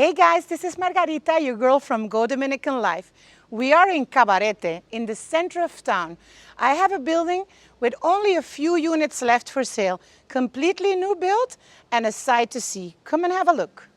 Hey guys, this is Margarita, your girl from Go Dominican Life. We are in Cabarete, in the center of town. I have a building with only a few units left for sale, completely new build and a sight to see. Come and have a look.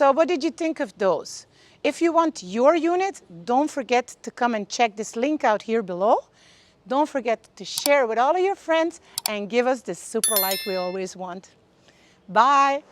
So what did you think of those? If you want your unit, don't forget to come and check this link out here below. Don't forget to share with all of your friends and give us the super like we always want. Bye.